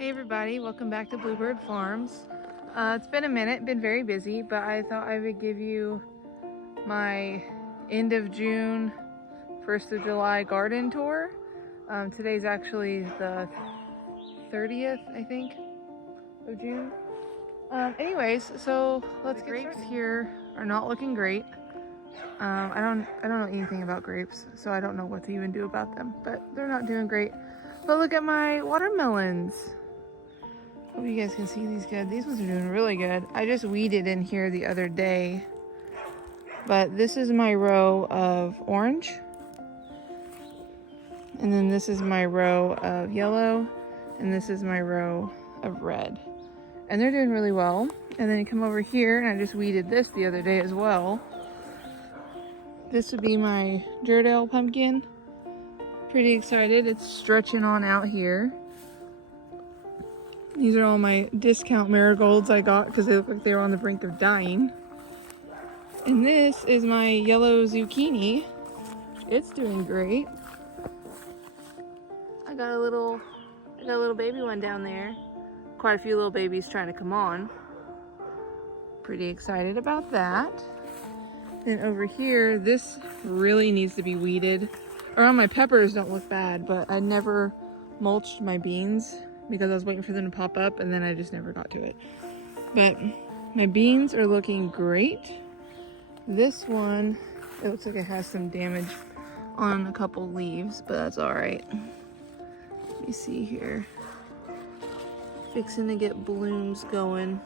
Hey everybody, welcome back to Bluebird Farms. It's been a minute, been very busy, but I thought I would give you my end of June, 1st of July garden tour. Today's actually the 30th, I think, of June. Anyways, so let's get grapes started. Here are not looking great. I don't know anything about grapes, so I don't know what to even do about them, but they're not doing great. But look at my watermelons. Hope you guys can see these good. These ones are doing really good. I just weeded in here the other day. But this is my row of orange. And then this is my row of yellow. And this is my row of red. And they're doing really well. And then you come over here, and I just weeded this the other day as well. This would be my Jerdale pumpkin. Pretty excited. It's stretching on out here. These are all my discount marigolds I got because they look like they were on the brink of dying. And this is my yellow zucchini. It's doing great. I got a little baby one down there. Quite a few little babies trying to come on. Pretty excited about that. Then over here, this really needs to be weeded. Around my peppers don't look bad, but I never mulched my beans because I was waiting for them to pop up, and then I just never got to it. But my beans are looking great. This one, it looks like it has some damage on a couple leaves, but that's all right. Let me see here. Fixing to get blooms going.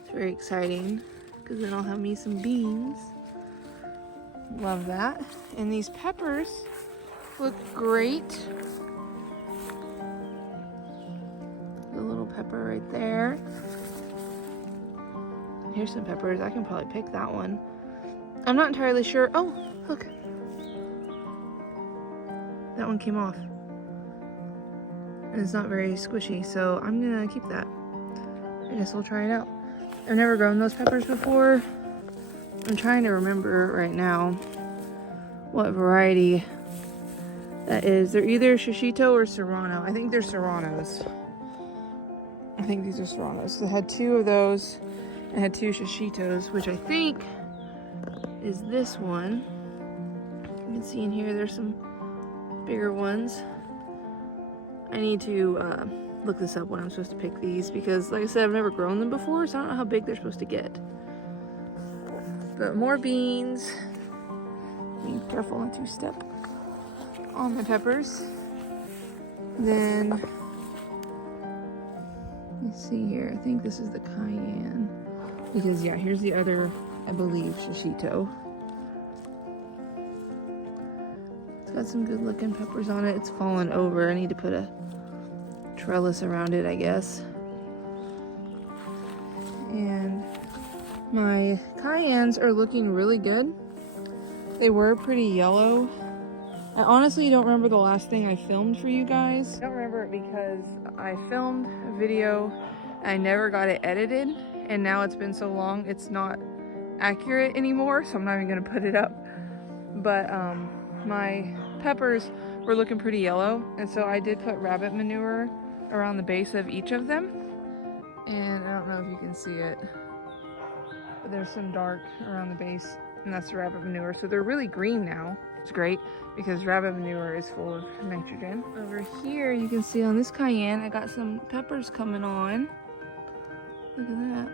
It's very exciting because then I'll have me some beans. Love that. And these peppers look great. Pepper right there. Here's some peppers. I can probably pick that one. I'm not entirely sure. Oh, look. That one came off. And it's not very squishy, so I'm gonna keep that. I guess we'll try it out. I've never grown those peppers before. I'm trying to remember right now what variety that is. They're either Shishito or Serrano. I think they're Serranos. I think these are Serranos. So I had two of those. I had two Shishitos, which I think is this one. You can see in here there's some bigger ones. I need to look this up when I'm supposed to pick these because, like I said, I've never grown them before, so I don't know how big they're supposed to get. But more beans. Be careful not to step on the peppers. Then let's see here. I think this is the cayenne. Because, yeah, here's the other, I believe, Shishito. It's got some good looking peppers on it. It's fallen over. I need to put a trellis around it, I guess. And my cayennes are looking really good. They were pretty yellow. I honestly don't remember the last thing I filmed for you guys. I don't remember it because I filmed a video and I never got it edited, and now it's been so long it's not accurate anymore, so I'm not even gonna put it up. But my peppers were looking pretty yellow, and so I did put rabbit manure around the base of each of them. And I don't know if you can see it, but there's some dark around the base, and that's the rabbit manure. So they're really green now. It's great because rabbit manure is full of nitrogen. Over here, you can see on this cayenne, I got some peppers coming on. Look at that.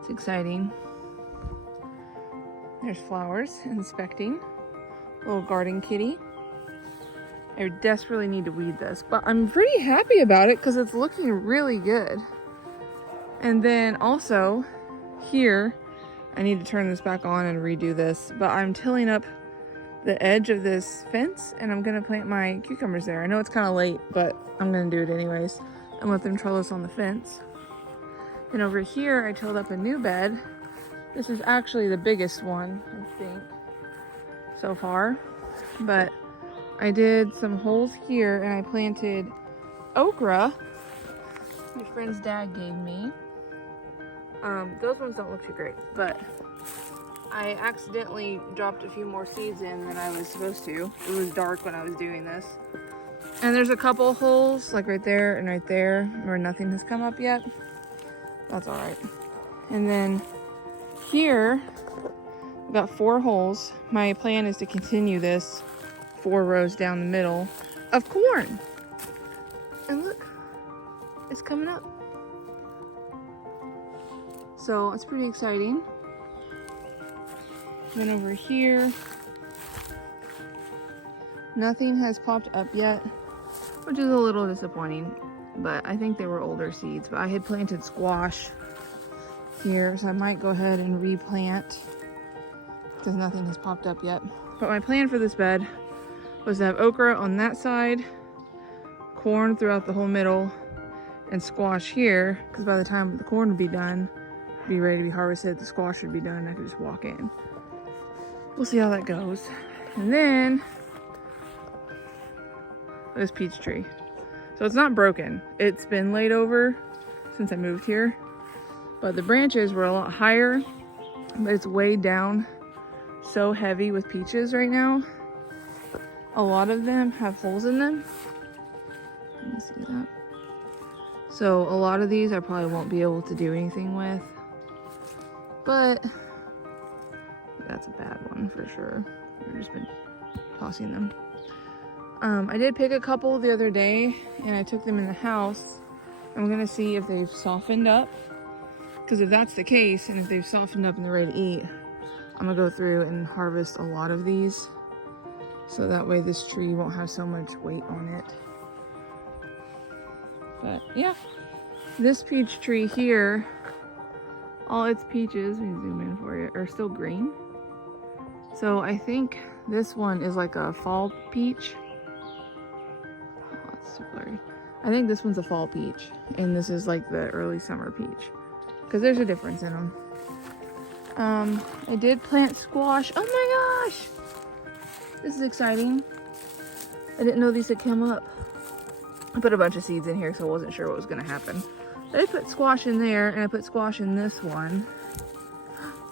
It's exciting. There's flowers inspecting. Little garden kitty. I desperately need to weed this, but I'm pretty happy about it because it's looking really good. And then also here, I need to turn this back on and redo this, but I'm tilling up the edge of this fence and I'm gonna plant my cucumbers there. I know it's kind of late, but I'm gonna do it anyways and let them trellis on the fence. And over here, I tilled up a new bed. This is actually the biggest one, I think, so far, but I did some holes here and I planted okra my friend's dad gave me. Those ones don't look too great, but I accidentally dropped a few more seeds in than I was supposed to. It was dark when I was doing this. And there's a couple holes, like right there and right there, where nothing has come up yet. That's all right. And then here, we've got 4 holes. My plan is to continue this 4 rows down the middle of corn. And look, it's coming up. So it's pretty exciting. Then over here, nothing has popped up yet, which is a little disappointing, but I think they were older seeds. But I had planted squash here, so I might go ahead and replant because nothing has popped up yet. But my plan for this bed was to have okra on that side, corn throughout the whole middle, and squash here, because by the time the corn would be done, be ready to be harvested, the squash should be done, and I could just walk in. We'll see how that goes. And then this peach tree. So it's not broken. It's been laid over since I moved here, but the branches were a lot higher, but it's weighed down so heavy with peaches right now. A lot of them have holes in them. Let me see that. So a lot of these I probably won't be able to do anything with, but that's a bad one for sure. I've just been tossing them. I did pick a couple the other day and I took them in the house. I'm gonna see if they've softened up, because if that's the case and if they've softened up and they're ready to eat, I'm gonna go through and harvest a lot of these, so that way this tree won't have so much weight on it. But yeah, this peach tree here, all its peaches, let me zoom in for you, are still green. So I think this one is like a fall peach. Oh, it's too blurry. I think this one's a fall peach, and this is like the early summer peach, because there's a difference in them. I did plant squash. Oh my gosh! This is exciting. I didn't know these had come up. I put a bunch of seeds in here, so I wasn't sure what was gonna happen. I put squash in there, and I put squash in this one.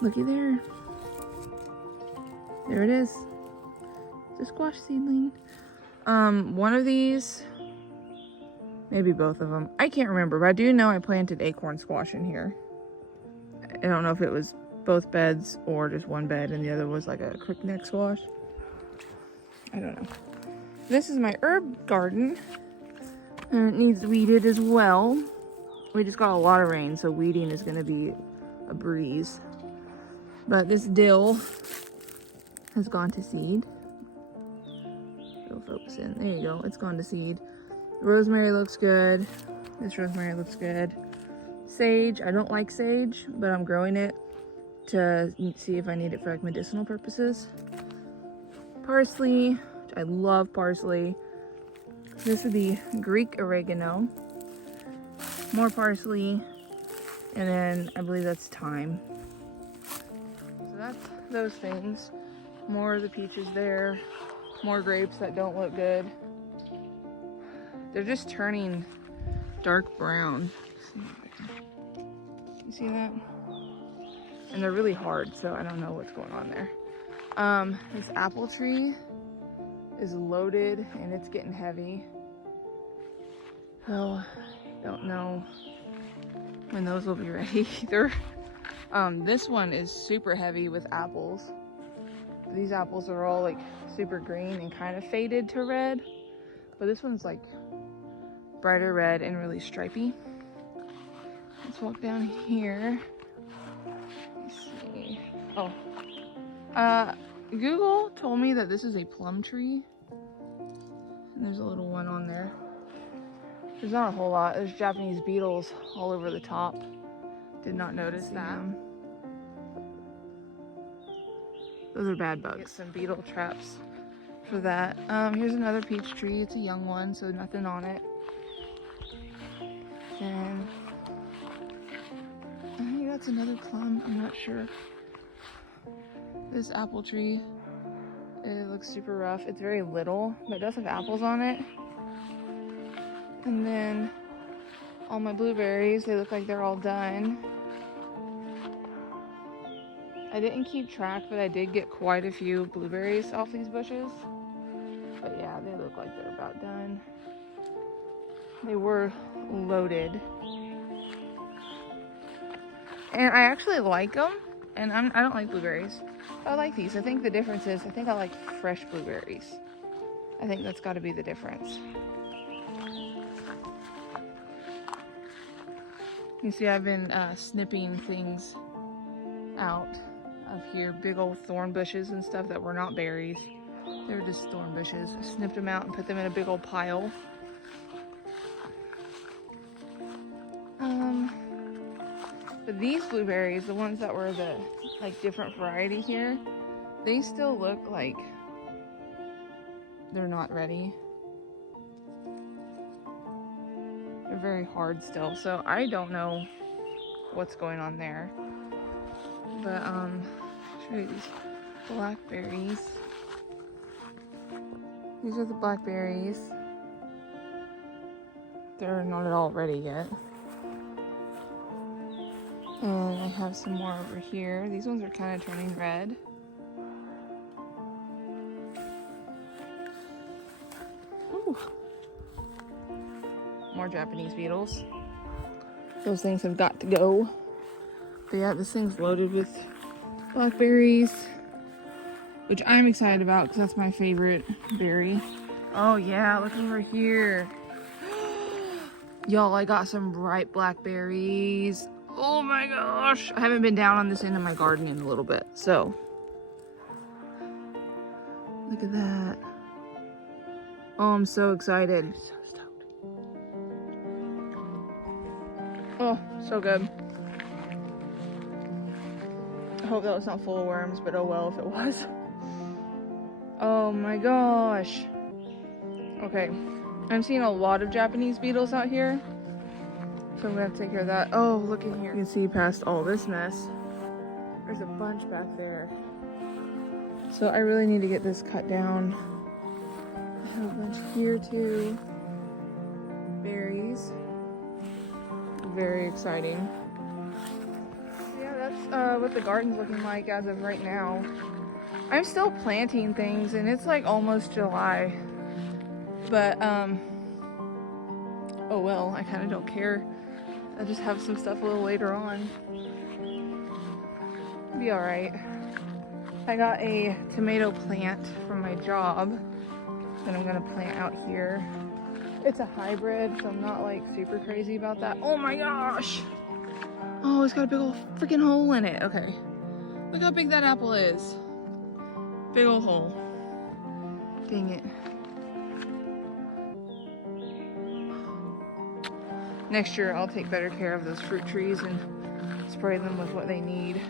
Looky there. There it is. It's a squash seedling. One of these, maybe both of them. I can't remember, but I do know I planted acorn squash in here. I don't know if it was both beds or just one bed and the other was like a crookneck squash. I don't know. This is my herb garden, and it needs weeded as well. We just got a lot of rain, so weeding is gonna be a breeze. But this dill has gone to seed. It'll focus in. There you go. It's gone to seed. Rosemary looks good. This rosemary looks good. Sage. I don't like sage, but I'm growing it to see if I need it for like medicinal purposes. Parsley. I love parsley. This is the Greek oregano. More parsley. And then I believe that's thyme. So that's those things. More of the peaches there. More grapes that don't look good. They're just turning dark brown. You see that? And they're really hard, so I don't know what's going on there. This apple tree is loaded and it's getting heavy. So, don't know when those will be ready either. This one is super heavy with apples. These apples are all like super green and kind of faded to red, but this one's like brighter red and really stripy. Let's walk down here. Let's see. Oh, Google told me that this is a plum tree, and there's a little one on there. There's not a whole lot. There's Japanese beetles all over the top. Did not notice that. Those are bad bugs. Get some beetle traps for that. Here's another peach tree. It's a young one, so nothing on it. And I think that's another plum. I'm not sure. This apple tree, it looks super rough. It's very little, but it does have apples on it. And then all my blueberries, they look like they're all done. I didn't keep track, but I did get quite a few blueberries off these bushes. But yeah, they look look like they're about done. They were loaded. And I actually like them. And I don't like blueberries. I like these. I think the difference is, I think I like fresh blueberries. I think that's got to be the difference. You see, I've been snipping things out of here. Big old thorn bushes and stuff that were not berries. They were just thorn bushes. I snipped them out and put them in a big old pile. But these blueberries, the ones that were the different variety here, they still look like they're not ready. They're very hard still, so I don't know what's going on there. But I'll show you these blackberries. These are the blackberries. They're not at all ready yet. And I have some more over here. These ones are kind of turning red. Ooh. More Japanese beetles. Those things have got to go. But yeah, this thing's loaded with blackberries, which I'm excited about because that's my favorite berry. Oh yeah, look over here. Y'all, I got some ripe blackberries. Oh my gosh. I haven't been down on this end of my garden in a little bit, so. Look at that. Oh, I'm so excited. I'm so stoked. Oh, so good. I hope that was not full of worms, but oh well if it was. Oh my gosh. Okay, I'm seeing a lot of Japanese beetles out here, so I'm gonna have to take care of that. Oh, look in here. You can see past all this mess. There's a bunch back there. So I really need to get this cut down. I have a bunch here too. Berries. Very exciting. Yeah, that's what the garden's looking like as of right now. I'm still planting things and it's like almost July. But, oh well, I kind of don't care. I'll just have some stuff a little later on. Be alright. I got a tomato plant from my job that I'm gonna plant out here. It's a hybrid, so I'm not like super crazy about that. Oh my gosh! Oh, it's got a big old freaking hole in it. Okay. Look how big that apple is. Big old hole. Dang it. Next year, I'll take better care of those fruit trees and spray them with what they need.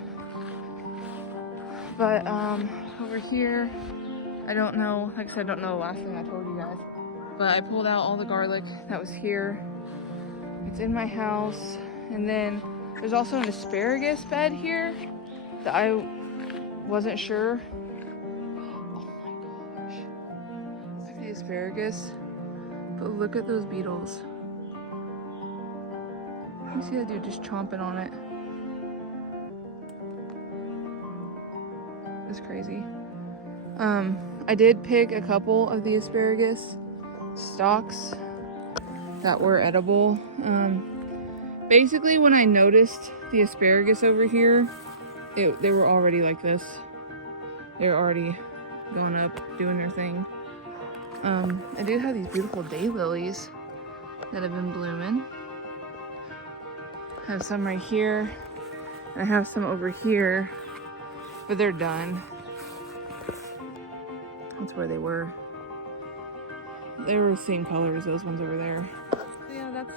But, over here, I don't know. Like I said, I don't know the last thing I told you guys. But I pulled out all the garlic that was here. It's in my house. And then there's also an asparagus bed here that I wasn't sure. Oh my gosh. Look at the asparagus. But look at those beetles. You see that dude just chomping on it. It's crazy. I did pick a couple of the asparagus stalks that were edible. Basically when I noticed the asparagus over here, they were already like this. They were already going up, doing their thing. I do have these beautiful daylilies that have been blooming. I have some right here. I have some over here, but they're done. That's where they were. They were the same color as those ones over there. So yeah, that's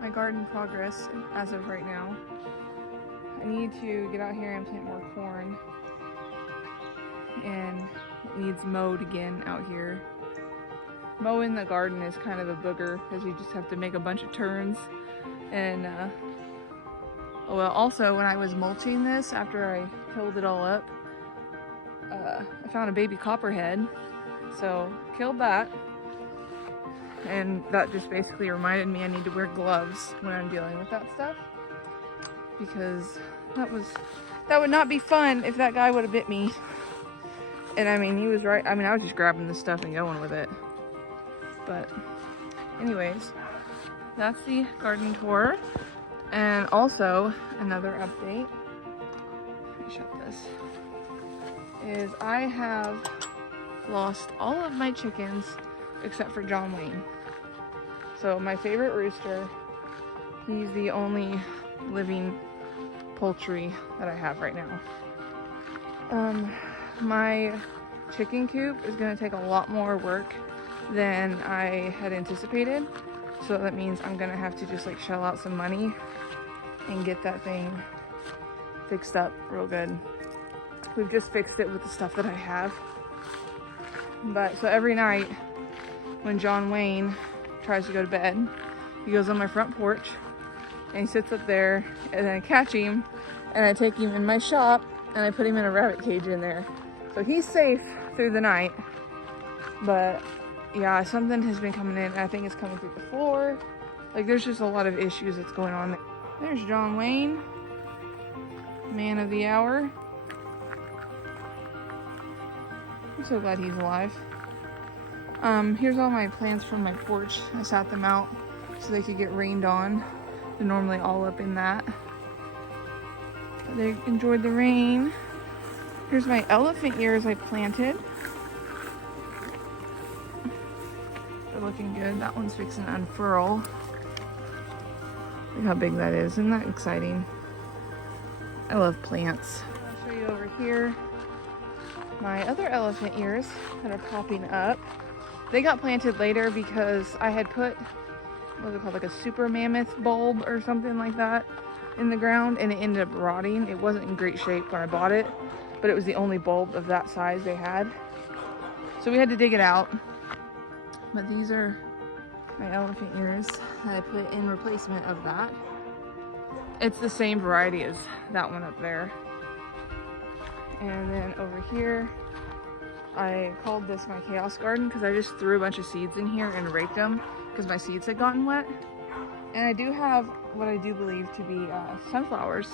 my garden progress as of right now. I need to get out here and plant more corn. And it needs mowed again out here. Mowing the garden is kind of a booger because you just have to make a bunch of turns. And oh well, also when I was mulching this after I tilled it all up, I found a baby copperhead, so killed that. And that just basically reminded me I need to wear gloves when I'm dealing with that stuff, because that would not be fun if that guy would have bit me. And I mean, he was right. I mean, I was just grabbing this stuff and going with it. But anyways, that's the garden tour. And also another update, let me shut this, is I have lost all of my chickens except for John Wayne. So my favorite rooster, he's the only living poultry that I have right now. My chicken coop is going to take a lot more work than I had anticipated. So that means I'm going to have to just like shell out some money and get that thing fixed up real good. We've just fixed it with the stuff that I have. But so every night when John Wayne tries to go to bed, he goes on my front porch and he sits up there, and then I catch him and I take him in my shop and I put him in a rabbit cage in there. So he's safe through the night. But yeah, something has been coming in. I think it's coming through the floor. Like, there's just a lot of issues that's going on. There's John Wayne, man of the hour. I'm so glad he's alive. Here's all my plants from my porch. I sat them out so they could get rained on. They're normally all up in that. But they enjoyed the rain. Here's my elephant ears I planted. They're looking good. That one's fixing to unfurl. Look how big that is. Isn't that exciting? I love plants. I'll show you over here my other elephant ears that are popping up. They got planted later because I had put, what was it called, like a super mammoth bulb or something like that in the ground, and it ended up rotting. It wasn't in great shape when I bought it, but it was the only bulb of that size they had. So we had to dig it out. But these are my elephant ears that I put in replacement of that. It's the same variety as that one up there. And then over here, I called this my chaos garden because I just threw a bunch of seeds in here and raked them because my seeds had gotten wet. And I do have what I do believe to be sunflowers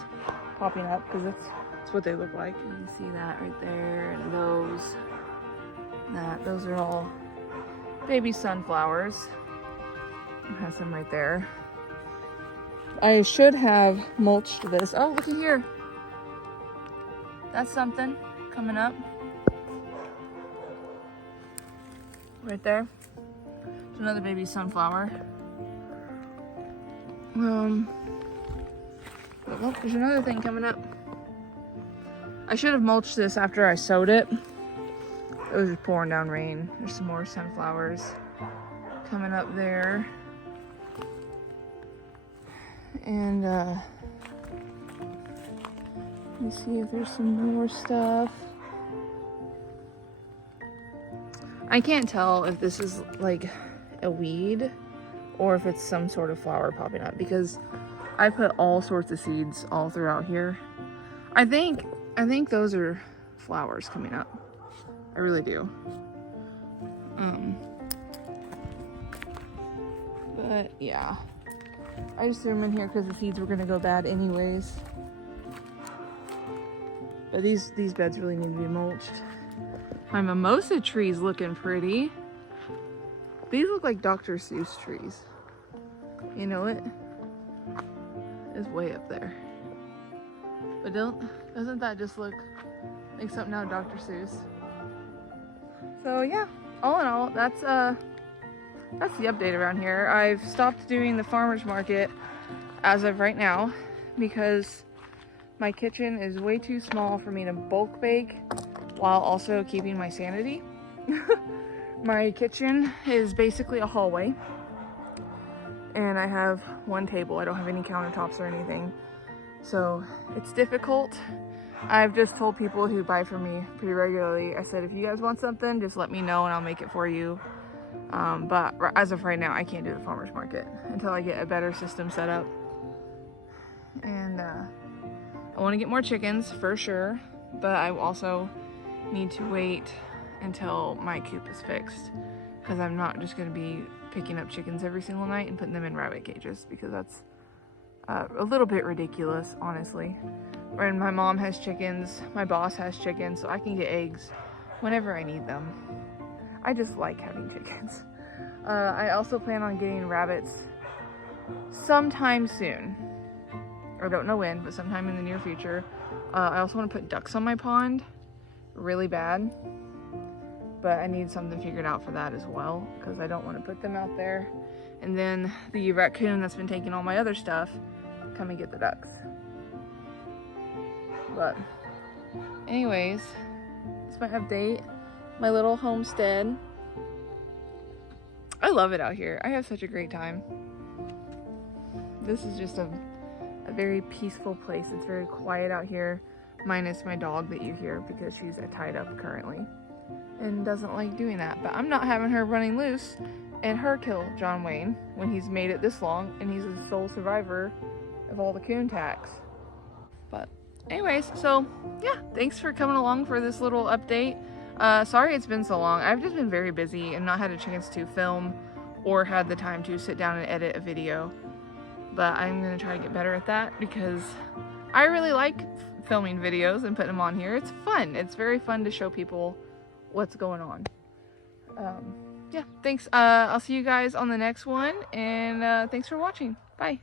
popping up because that's what they look like. You can see that right there, and those are all baby sunflowers. I have some right there. I should have mulched this. Oh, look at here. That's something coming up. Right there. There's another baby sunflower. But look, there's another thing coming up. I should have mulched this after I sowed it. It was just pouring down rain. There's some more sunflowers coming up there. And let's see if there's some more stuff. I can't tell if this is like a weed or if it's some sort of flower popping up because I put all sorts of seeds all throughout here. I think those are flowers coming up. I really do. But yeah, I just threw them in here because the seeds were gonna go bad anyways. But these beds really need to be mulched. My mimosa tree's looking pretty. These look like Dr. Seuss trees. You know it? It's way up there. But doesn't that just look like something out of Dr. Seuss? So yeah, all in all, that's the update around here. I've stopped doing the farmer's market as of right now because my kitchen is way too small for me to bulk bake while also keeping my sanity. My kitchen is basically a hallway and I have one table. I don't have any countertops or anything. So it's difficult. I've just told people who buy from me pretty regularly, I said, if you guys want something, just let me know and I'll make it for you. But as of right now, I can't do the farmer's market until I get a better system set up. And I want to get more chickens for sure, but I also need to wait until my coop is fixed because I'm not just going to be picking up chickens every single night and putting them in rabbit cages because that's a little bit ridiculous, honestly. When my mom has chickens, my boss has chickens, so I can get eggs whenever I need them. I just like having chickens. I also plan on getting rabbits sometime soon. I don't know when, but sometime in the near future. I also want to put ducks on my pond really bad, but I need something figured out for that as well, because I don't want to put them out there and then the raccoon that's been taking all my other stuff come and get the ducks. But anyways, that's my update. My little homestead. I love it out here. I have such a great time. This is just a very peaceful place. It's very quiet out here, minus my dog that you hear because she's tied up currently and doesn't like doing that. But I'm not having her running loose and her kill John Wayne when he's made it this long and he's the sole survivor of all the coon attacks. But anyways, so yeah, thanks for coming along for this little update. Sorry it's been so long. I've just been very busy and not had a chance to film or had the time to sit down and edit a video. But I'm gonna try to get better at that because I really like filming videos and putting them on here. It's fun. It's very fun to show people what's going on. Yeah, thanks. I'll see you guys on the next one, and thanks for watching. Bye.